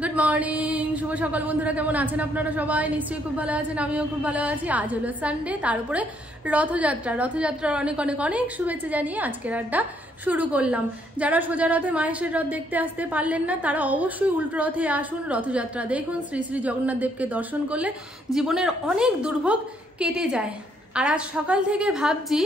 Good morning, শুভ সকাল বন্ধুরা। কেমন আছেন আপনারা? সবাই নিশ্চয়ই খুব ভালো আছেন, আমিও খুব ভালো আছি। আজ হলো সানডে, তার উপরে রথযাত্রার অনেক অনেক অনেক শুভেচ্ছা জানিয়ে আজকের আড্ডা শুরু করলাম। যারা সোজা রথে মাহেশের রথ দেখতে আসতে পারলেন না, তারা অবশ্যই উল্টো রথে আসুন, রথযাত্রা দেখুন। শ্রী শ্রী জগন্নাথ দেবকে দর্শন করলে জীবনের অনেক দুর্ভোগ কেটে যায়। আর আজ সকাল থেকে ভাবছি,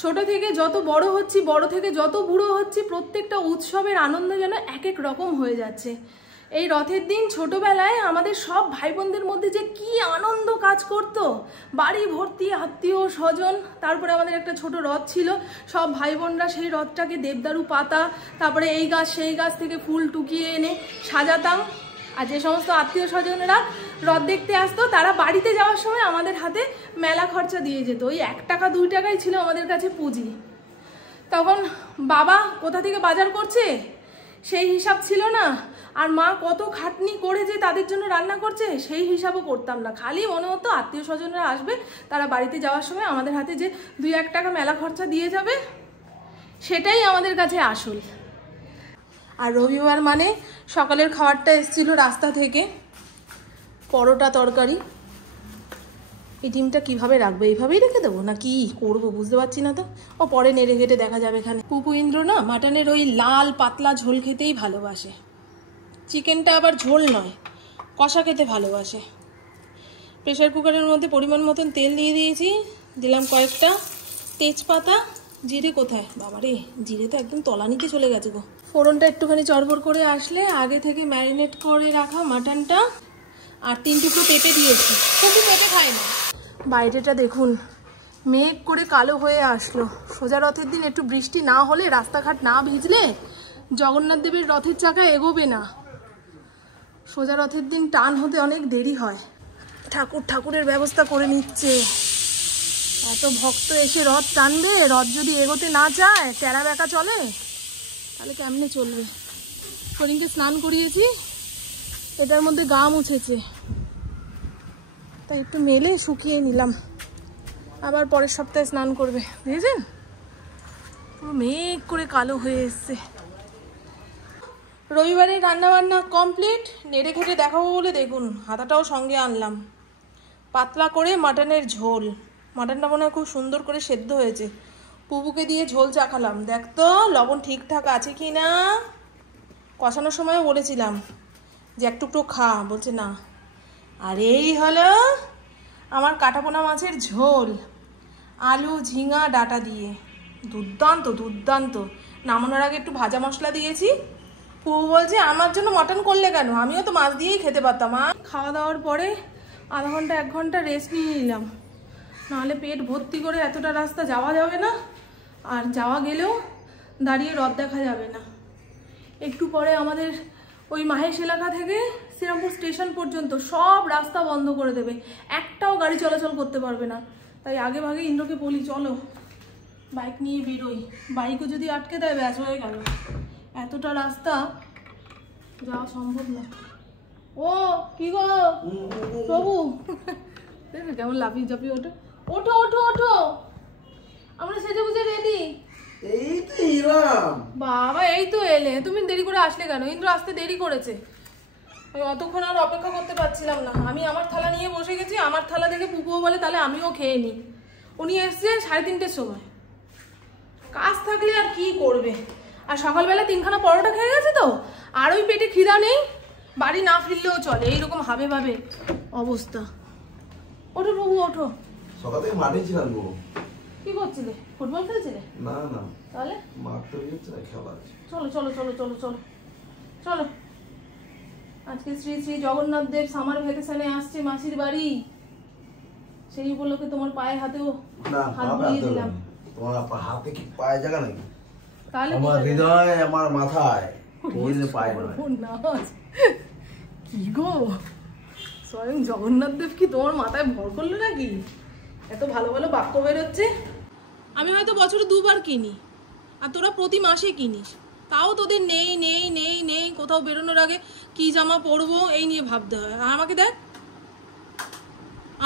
ছোট থেকে যত বড় হচ্ছি, বড় থেকে যত বুড়ো হচ্ছি, প্রত্যেকটা উৎসবের আনন্দ যেন এক এক রকম হয়ে যাচ্ছে। এই রথের দিন ছোটবেলায় আমাদের সব ভাই বোনদের মধ্যে যে কি আনন্দ কাজ করত, বাড়ি ভর্তি আত্মীয় স্বজন। তারপরে আমাদের একটা ছোট রথ ছিল, সব ভাই বোনরা সেই রথটাকে দেবদারু পাতা, তারপরে এই গাছ সেই গাছ থেকে ফুল টুকিয়ে এনে সাজাতাম। আর যে সমস্ত আত্মীয় স্বজনেরা রথ দেখতে আসতো, তারা বাড়িতে যাওয়ার সময় আমাদের হাতে মেলা খরচা দিয়ে যেত। ওই 1 টাকা 2 টাকাই ছিল আমাদের কাছে পুঁজি। তখন বাবা কোথা থেকে বাজার করছে সেই হিসাব ছিল না, আর মা কত খাটনি করে যে তাদের জন্য রান্না করছে সেই হিসাবও করতাম না। খালি মনে হতো আত্মীয় স্বজনরা আসবে, তারা বাড়িতে যাওয়ার সময় আমাদের হাতে যে 2-1 টাকা মেলা খরচা দিয়ে যাবে, সেটাই আমাদের কাছে আসল। আর রবিবার মানে সকালের খাবারটা এসেছিল রাস্তা থেকে, পরোটা তরকারি। এই ডিমটা কিভাবে রাখবো? এইভাবেই রেখে দেবো না কি করবো বুঝতে পারছি না তো। ও পরে নেড়ে ঘেটে দেখা যাবে। এখানে পুপু ইন্দ্র না মাটনের ওই লাল পাতলা ঝোল খেতেই ভালোবাসে। চিকেনটা আবার ঝোল নয়, কষা খেতে ভালোবাসে। প্রেশার কুকারের মধ্যে পরিমাণ মতন তেল দিয়ে দিয়েছি, দিলাম কয়েকটা তেজপাতা। জিরে কোথায় বাবারে, জিরে তো একদম তলানিতে চলে গেছে গো। ফোড়নটা একটুখানি চড়বড় করে আসলে আগে থেকে ম্যারিনেট করে রাখা মাটনটা আর 3 টুকরো পেঁপে দিয়েছি। খুবই পেঁপে খায় না। বাইরেটা দেখুন, মেঘ করে কালো হয়ে আসলো। সোজা রথের দিন একটু বৃষ্টি না হলে, রাস্তাঘাট না ভিজলে জগন্নাথ দেবের রথের চাকা এগোবে না। সোজা রথের দিন টান হতে অনেক দেরি হয়। ঠাকুরের ব্যবস্থা করে নিচ্ছে। এত ভক্ত এসে রথ টানবে, রথ যদি এগোতে না চায়, টেরা বেঁকা চলে, তাহলে কেমনে চলবে? করিমকে স্নান করিয়েছি, এটার মধ্যে গা মুছেছে, তাই একটু মেলে শুকিয়ে নিলাম। আবার পরের সপ্তাহে স্নান করবে। বুঝেছেন, পুরো মেঘ করে কালো হয়ে এসছে। রবিবারে রান্নাবান্না কমপ্লিট। নেড়ে ঘেটে দেখাবো বলে দেখুন হাতাটাও সঙ্গে আনলাম। পাতলা করে মাটনের ঝোল। মাটনটা মনে হয় খুব সুন্দর করে সেদ্ধ হয়েছে। পুপুকে দিয়ে ঝোল চাখালাম, দেখ তো লবণ ঠিকঠাক আছে কি না। কষানোর সময় বলেছিলাম যে একটু খা, বলছে না। আর এই হলো আমার কাটাপোনা মাছের ঝোল, আলু ঝিঙা ডাটা দিয়ে। দুর্দান্ত দুর্দান্ত। নামানোর আগে একটু ভাজা মশলা দিয়েছি। পুপু বলছে আমার জন্য মটন করলে কেন, আমিও তো মাছ দিয়েই খেতে পারতাম। খাওয়া দাওয়ার পরে আধা ঘন্টা 1 ঘন্টা রেস্ট নিয়ে নিলাম, নাহলে পেট ভর্তি করে এতটা রাস্তা যাওয়া যাবে না। আর যাওয়া গেলেও দাঁড়িয়ে রথ দেখা যাবে না। একটু পরে আমাদের ওই মাহেশ এলাকা থেকে শ্রীরামপুর স্টেশন পর্যন্ত সব রাস্তা বন্ধ করে দেবে, একটাও গাড়ি চলাচল করতে পারবে না। তাই আগে ভাগে ইন্দ্রকে বলি চলো বাইক নিয়ে বেরোই, বাইকও যদি আটকে দেয় ব্যাস হয়ে গেল। এতটা রাস্তা যাওয়া সম্ভব না। ও কি গো প্রভু, কেমন লাফিয়ে চাপিয়ে ওঠো ওঠো ওঠো ওঠো, আমরা সেজে বুঝে রেডি। এই তো এলাম বাবা, এই তো এলে। তুমি দেরি করে আসলে কেন? ইন্দ্র আসতে দেরি করেছে। অতক্ষণ আর অপেক্ষা করতে পারছিলাম না। আমি আমার থালা নিয়ে বসে গেছি। আমার থালা দেখে পুপুও বলে তাহলে আমিও খেয়ে নিই। উনি এসছে 3:30-র সময়। কাজ থাকলে আর কি করবে। আর সকালবেলা 3খানা পরোটা খেয়ে গেছে তো, আর ওই পেটে খিদা নেই। বাড়ি না ফিরলেও চলে, এইরকম হাবে ভাবে অবস্থা। ওঠো প্রভু ওঠো। সকাল থেকে মাঠে ছিলাম গো। কি করছিলে? ফুটবল খেলছিলে? না না, তাহলে মাঠ তো গিয়েছে খেলা আছে। চলো চলো চলো চলো চলো চলো। আজকে শ্রী শ্রী জগন্নাথ দেব সামার ভ্যাকেশনে আসছে মাসির বাড়ি। সেই উপলক্ষে তোমার পায়ে হাতেও হাত বুলিয়ে দিলাম। তোমার হাতে কি পায়ে জায়গা নাকি? তাহলে আমার হৃদয়, আমার মাথায়, পায়ে না। কি গো, স্বয়ং জগন্নাথ দেব কি তোমার মাথায় ভর করলো নাকি? এত ভালো ভালো বাক্য বেরোচ্ছে। আমি হয়তো বছরে 2 বার কিনি, আর তোরা প্রতি মাসে কিনিস। তাও তোদের নেই নেই নেই নেই, কোথাও বেরোনোর আগে কি জামা পরবো এই নিয়ে ভাবতে হয়। আর আমাকে দেখ,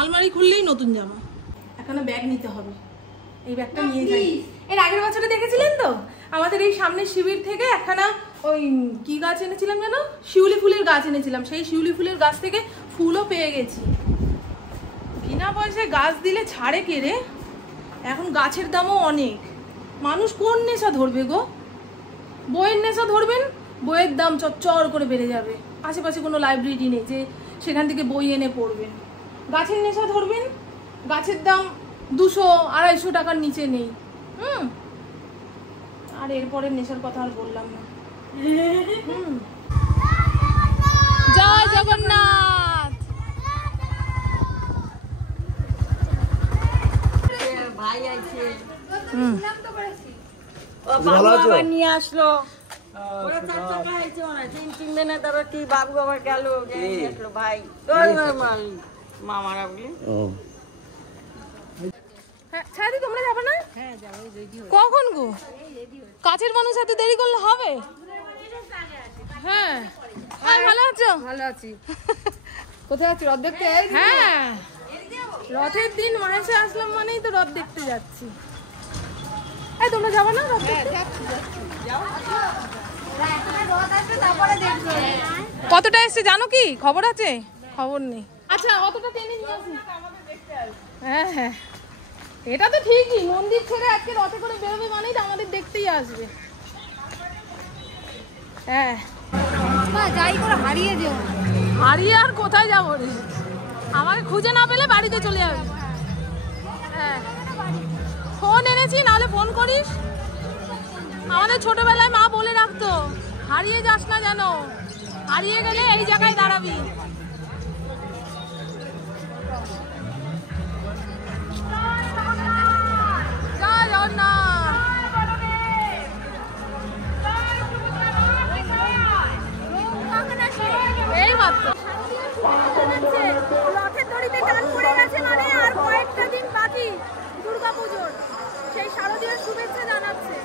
আলমারি খুললেই নতুন জামা। এখানে ব্যাগ নিতে হবে, এই ব্যাগটা নিয়ে যাই। এর আগের বছরে দেখেছিলেন তো আমাদের এই সামনের শিবির থেকে একখানা ওই কি গাছ এনেছিলাম জানো, শিউলি ফুলের গাছ এনেছিলাম, সেই শিউলি ফুলের গাছ থেকে ফুলও পেয়ে গেছি। বিনা পয়সায় গাছ দিলে ছাড়ে কে রে? এখন গাছের দামও অনেক, মানুষ কোন নেশা ধরবে গো? বইয়ের নেশা ধরবেন, বইয়ের দাম চচ্চর করে বেড়ে যাবে, আশেপাশে কোনো লাইব্রেরি নেই যে সেখান থেকে বই এনে পড়বেন। গাছের নেশা ধরবেন, গাছের দাম 200-250 টাকার নিচে নেই। আর এরপরের নেশার কথা আর বললাম না। জয় জগন্নাথ। ভাই আছে বাবু আবার নিয়ে আসলো, ওরা 4 টাকা হয়েছে ওরা 3 দিনে তারপর কি বাবু আবার গেল আসলো ভাই মামারা বলি। ছাড়ি তোমরা যাবে না? কখন গো? কাছের মানুষ এত দেরি করলে হবে? হ্যাঁ ভালো আছো? ভালো আছি। কোথায় আছি? রথ দেখতে? হ্যাঁ, রথের দিন মাহেশে আসলাম মানেই তো রথ দেখতে যাচ্ছি। এই তোমরা যাবে না রথ দেখতে? কতটা এসছে জানো কি? খবর আছে? খবর নেই। আচ্ছা অতটা টেনে নিয়ে আসি। হ্যাঁ হ্যাঁ, এটা তো ঠিকই, মন্দির ছেড়ে আজকে রথে করে বেরোবে মানেই তো আমাদের দেখতেই আসবে। হ্যাঁ যাই করে হারিয়ে যেও। হারিয়ে আর কোথায় যাবো রে? আমাকে খুঁজে না পেলে বাড়িতে চলে যাবে। হ্যাঁ ফোন এনেছি, নাহলে ফোন করিস। আমাদের ছোটবেলায় মা বলে রাখতো, হারিয়ে যাস না যেন, হারিয়ে গেলে এই জায়গায় দাঁড়াবি। এই মাত্র রথের দড়িতে টান পড়ে গেছে, মানে আর কয়েকটা দিন বাকি দুর্গাপুজোর, সেই শারদীয় শুভেচ্ছা জানাচ্ছে।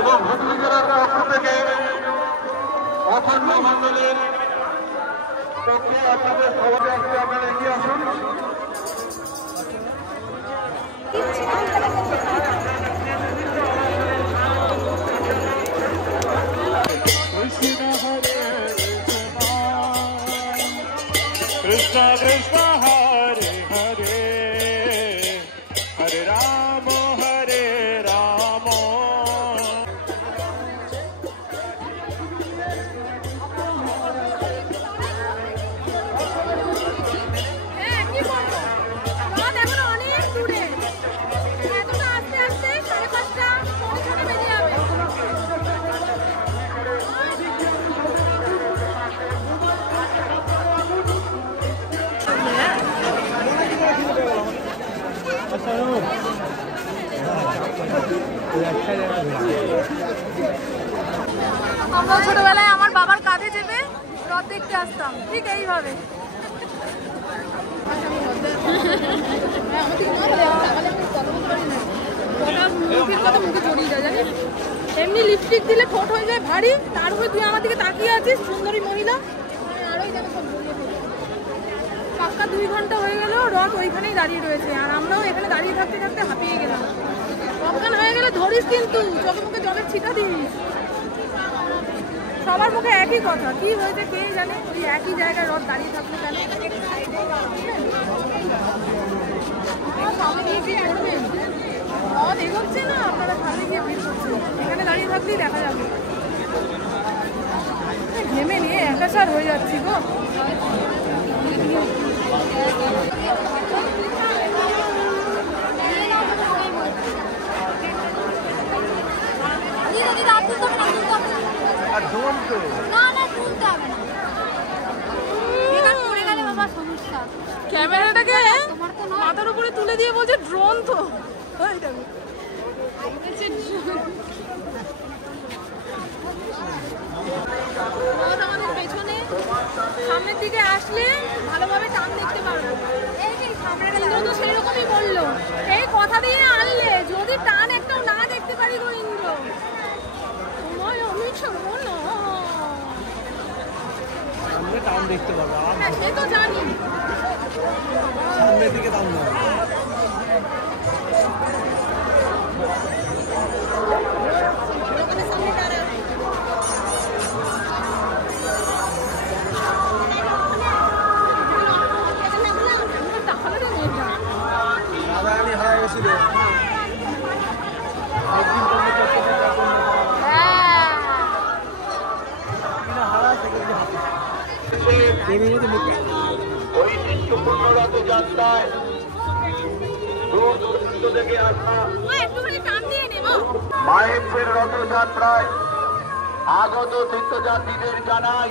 এবং ভদ্রজেলার পক্ষ থেকে অখণ্ড মণ্ডলের পক্ষে আপনাদের সবাই আসলে আপনারা এগিয়ে আসুন। Krishna Krishna Hare Hare Hare Rama Hare Rama হ্যাঁ কি বলবো, রথ এখন অনেক দূরে, এতটা আস্তে আস্তে 5:30 পৌঁছানো বেজে যাবে। আমরা ছোটবেলায় আমার বাবার কাঁধে চেপে রথ দেখতে আসতাম, ঠিক এইভাবে। মুখে জড়িয়ে যায় জানিস, এমনি লিপস্টিক দিলে ঠোঁট হয়ে যায় ভারী, তার উপরে তুই আমার দিকে তাকিয়ে আছিস, সুন্দরী মহিলা। আরোই যেন সব জড়িয়ে ফেলে। পাক্কা 2 ঘন্টা হয়ে গেল, রথ ওইখানেই দাঁড়িয়ে রয়েছে, আর আমরাও এখানে দাঁড়িয়ে থাকতে থাকতে হাঁপিয়ে গেলাম। অজ্ঞান হয়ে গেলে ধরিস কিন্তু, চোখে মুখে জলের ছিটা দিস। সবার মুখে একই কথা, কি হয়েছে কে জানে, ওই একই জায়গায় রথ দাঁড়িয়ে থাকলো কেন? সামনে গিয়ে কি করবেন? রথ এগোচ্ছে না, আপনারা সামনে গিয়ে ভিড় করছেন, এখানে দাঁড়িয়ে থাকলেই দেখা যাবে। ঘেমে নিয়ে একাকার হয়ে যাচ্ছি গো। ক্যামেরাটাকে মাথার উপরে তুলে দিয়ে বলছে ড্রোন তো। আমাদের পেছনে সামনের দিকে আসলে ভালোভাবে টান দেখতে পারবো। ইন্দ্র তো সেরকমই বললো, এই কথা দিয়ে আনলে যদি টান একটাও না দেখতে পারি গো ইন্দ্র, আমি ছাড়বো না। থেকে টাউন দেখতে পাবে। হ্যাঁ সে তো জানি। সামনে থেকে টাউন দেবে। রাধারানী হারাই গেছিল। ঐতিহ্যপূর্ণ রথযাত্রায় দূর দূরান্ত থেকে আসা মাহেন্দ্রের রথযাত্রায় আগত তীর্থযাত্রীদের জানাই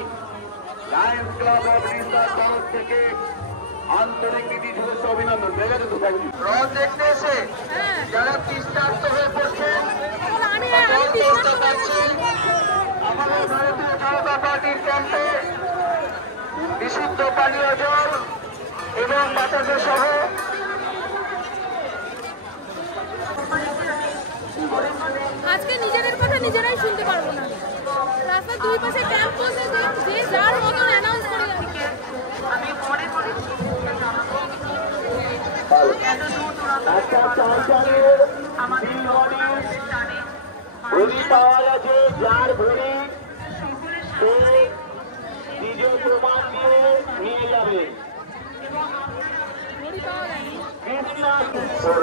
লায়ন্স ক্লাব অফ রিসার্চ তরফ থেকে আন্তরিক নীতি শুভেচ্ছা অভিনন্দন। রথ দেখতে এসে যারা তৃষ্ণার্ত হয়ে পড়ছেন আমাদের ভারতীয় জনতা পার্টির ক্যাম্পে বিশুদ্ধ পানীয় জল এবং বাতাসে সহ আজকে নিজেদের কথা নিজেরাই শুনতে পারবো না। রাস্তার দুই পাশে ক্যাম্প বসেছে, যে যার মতন অ্যানাউন্স করে যাচ্ছে। ভরি পাওয়া গেছে, যার ভরি সে নিজ প্রমাণ নিয়ে যাবে।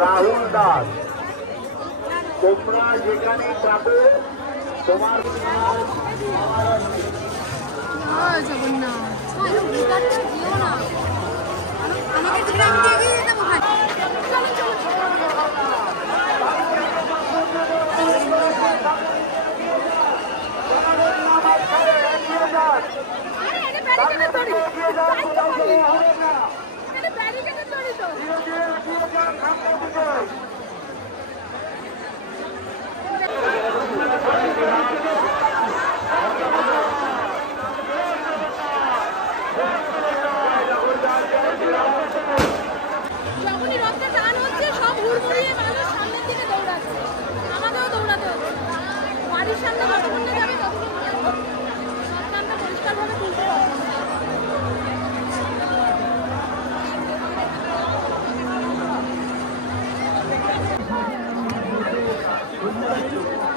রাহুল দাস, তোমরা যেখানে যাবে তোমার যখনই রথটা টান হচ্ছে সব হুড়মুড়িয়ে মানুষ সামনের দিকে দৌড়াচ্ছে। আমাকেও দৌড়াতে হচ্ছে। বাড়ির সামনে যতক্ষণ না যাবে ততক্ষণ রথটানটা পরিষ্কারভাবে তুলতে পারবো না।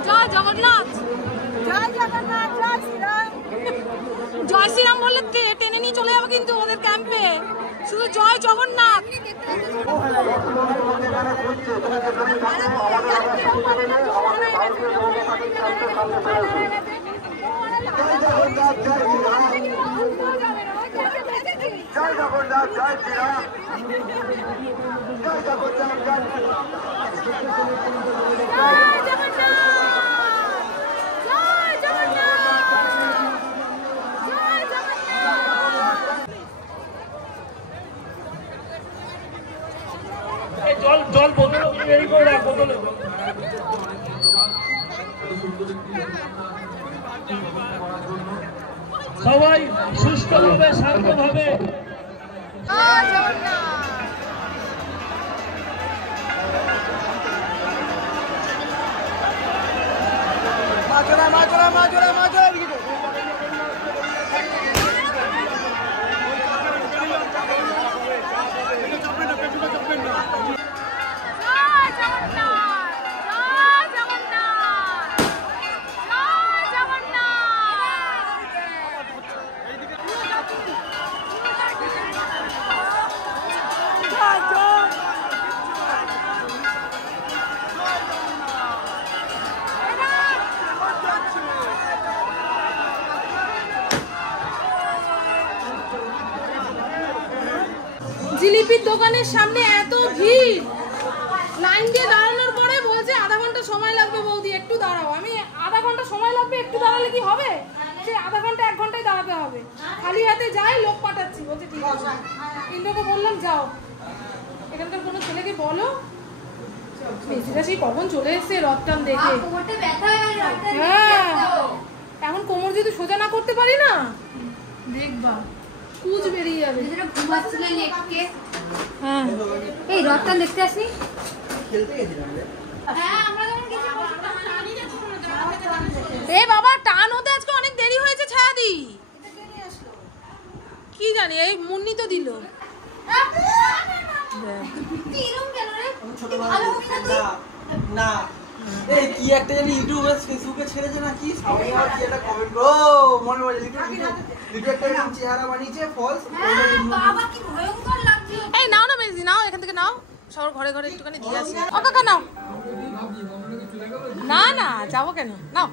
জয় জগন্নাথ, জয় জগন্নাথ, জয় শ্রীরাম। জয় শ্রীরাম বললে টেনে নিয়ে চলে যাবো কিন্তু ওদের ক্যাম্পে। শুধু জয় জগন্নাথ। জয় জগন্নাথ, জয় শ্রীরাম, জয় জগন্নাথ, জয় জল জল বোতল এই করে রাখ, বোতলে সবাই সুষ্ঠুভাবে শান্তভাবে জিলিপির দোকানের সামনে এত ভিড়, লাইন দিয়ে দাঁড়ানোর পরে বলছে আধা ঘন্টা সময় লাগবে বৌদি, একটু দাঁড়াও। আমি আধা ঘন্টা সময় লাগবে একটু দাঁড়ালে কি হবে? সে আধা ঘন্টা 1 ঘন্টায় দাঁড়াতে হবে। খালি হাতে যাই, লোক পাঠাচ্ছি। বলছে ঠিক আছে। ইন্দ্রকে বললাম যাও, এখানকার কোনো ছেলেকে বলো। মেসিরা সেই কখন চলে এসছে রথটান দেখে। হ্যাঁ, এখন কোমর যদি সোজা না করতে পারি না, দেখবা কুচ বেরিয়ে যাবে। হ্যাঁ, এই রথটা দেখতে আসি। এ বাবা, টান হতে আজকে অনেক দেরি হয়েছে। ছায়াদি কি জানি এই মুন্নি তো দিল। না এই কি একটা জানি ইউটিউবে ফেসবুকে ছেড়েছে না কি সবাই আর কি একটা কমেন্ট ও মনে পড়ে ভিডিও একটা চেহারা বানিয়েছে ফলস বাবা কি ভয়ঙ্কর লাগছে। এই নাও না মেজি নাও, এখান থেকে নাও, সবার ঘরে ঘরে একটুখানি দিয়ে আসি। ও কাকা নাও। না না যাবো কেন, নাও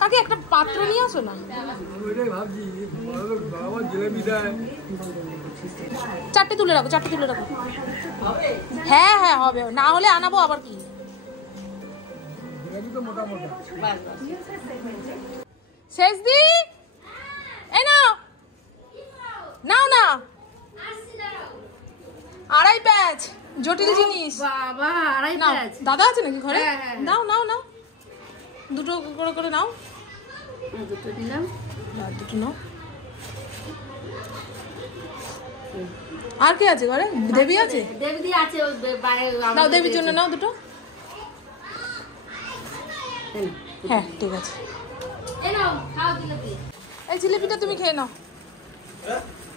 কাকি একটা পাত্র নিয়ে আসো না। চারটে তুলে রাখো, চারটে তুলে রাখো। হ্যাঁ হ্যাঁ হবে, না হলে আনাবো আবার কি। শেষ দি এই নাও, নাও না, আড়াই প্যাচ জটিল জিনিস। বাবা আড়াই নাও, প্যাচ। দাদা আছে নাকি ঘরে? হ্যাঁ, হ্যাঁ। নাও নাও নাও, দুটো করে করে নাও। দুটো দিলাম। দুটো নাও। আর কি আছে ঘরে? দেবী আছে? দেবদি আছে ওই বাইরে। নাও দেবীর জন্য নাও দুটো। হ্যাঁ ঠিক আছে। এই নাও খাও জিলাপি। এই জিলিপিটা তুমি খেয়ে নাও,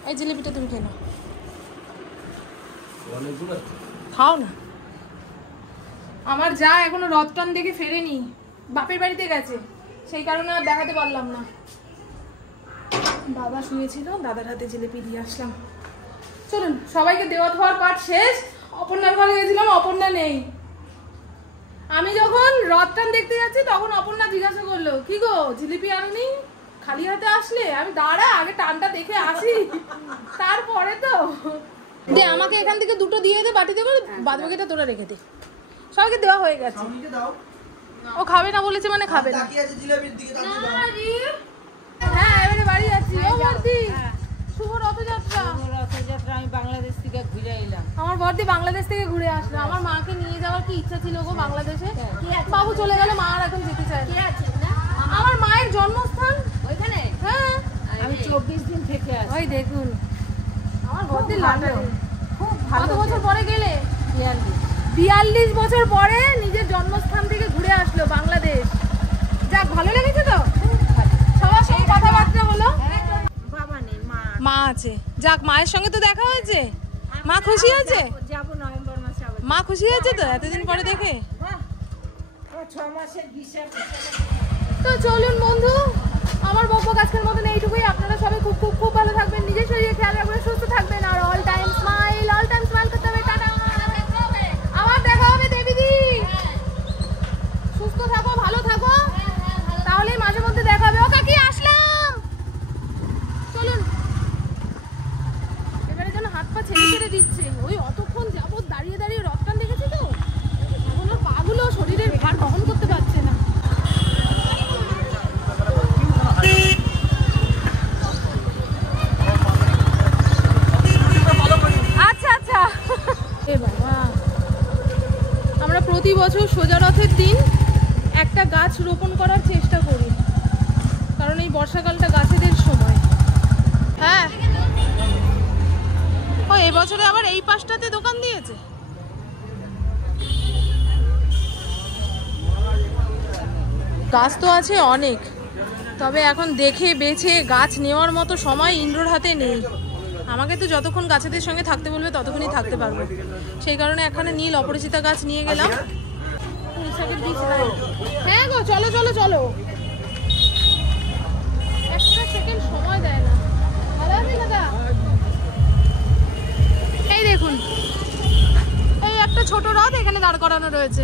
এই জিলিপিটা তুমি খেয়ে নাও, খাও না। আমার যা এখনো রথ টান দেখে ফেরেনি, বাপের বাড়িতে গেছে, সেই কারণে আর দেখাতে পারলাম না। বাবা শুয়েছিল, দাদার হাতে জিলিপি দিয়ে আসলাম। চলুন, সবাইকে দেওয়া থাওয়ার পাঠ শেষ। অপর্ণার ঘরে গেছিলাম, অপর্ণা নেই। আমি যখন রথ টান দেখতে যাচ্ছি তখন অপর্ণা জিজ্ঞাসা করলো, কি গো জিলিপি আনুনি, খালি হাতে আসলে? আমি দাঁড়া আগে টানটা দেখে আসি, তারপরে তো দে। আমাকে এখান থেকে দুটো দিয়ে দে, বাটি দেবো, বাদ বাকিটা তোরা রেখে দে। সবাইকে দেওয়া হয়ে গেছে। ও খাবে না বলেছে মানে খাবে না। তাকিয়ে আছে জিলাপির দিকে, তাকিয়ে দাও। হ্যাঁ এবারে বাড়ি যাচ্ছি। ও বর্দি, শুভ রথযাত্রা। রথযাত্রা আমি বাংলাদেশ থেকে ঘুরে এলাম। আমার বর্দি বাংলাদেশ থেকে ঘুরে আসলো। আমার মাকে নিয়ে যাওয়ার কি ইচ্ছা ছিল গো বাংলাদেশে, বাবু চলে গেল, মা আর এখন যেতে চায় না। আমার মায়ের জন্মস্থান ওইখানে হ্যাঁ, আমি 24 দিন থেকে আসি। ওই দেখুন আমার বর্দি লাটারি। কত বছর পরে গেলে? 42 বছর পরে নিজের জন্মস্থান থেকে ঘুরে আসলো বাংলাদেশ। যাক ভালো লেগেছে তো, সবার সঙ্গে কথাবার্তা হলো। বাবা নেই, মা মা আছে, যাক মায়ের সঙ্গে তো দেখা হয়েছে। মা খুশি হয়েছে? যাবো নভেম্বর মাসে আবার। মা খুশি হয়েছে তো এতদিন পরে দেখে? 6 মাসের ভিসা। তো চলুন বন্ধু, আমার বকবক আজকের মতন এইটুকুই। আপনারা সবাই খুব খুব খুব ভালো থাকবেন, নিজের শরীরে খেয়াল রাখবেন, সুস্থ থাকবেন, আর অল টাইম স্মাইল করতে হবে। টাটা, আবার দেখা হবে দেবীদি। সুস্থ থাকো, ভালো থাকো, তাহলেই মাঝে মধ্যে দেখা হবে। ও কাকি আসলাম। চলুন, এবারে যেন হাত পা ছেড়ে ছেড়ে দিচ্ছে। ওই অতক্ষণ যাবত দাঁড়িয়ে দাঁড়িয়ে রথটান দেখেছি তো, এখন ওর পাগুলো শরীরের ভার বহন করতে পারছে না। আচ্ছা আচ্ছা। এ বাবা, আমরা প্রতি বছর সোজা রথের দিন একটা গাছ রোপণ করার চেষ্টা করি, কারণ এই বর্ষাকালটা গাছেদের সময়। হ্যাঁ, ও এবছরে আবার এই পাশটাতে দোকান দিয়েছে। গাছ তো আছে অনেক, তবে এখন দেখে বেছে গাছ নেওয়ার মতো সময় ইন্দ্রর হাতে নেই। আমাকে তো যতক্ষণ গাছেদের সঙ্গে থাকতে বলবে ততক্ষণই থাকতে পারবো, সেই কারণে এখানে নীল অপরিচিতা গাছ নিয়ে গেলাম। হ্যাঁ গো, চলো চলো চলো, একটা সেকেন্ড সময় দেয় না। ভালো আছি দাদা? এই দেখুন, এই একটা ছোট রথ এখানে দাঁড় করানো রয়েছে।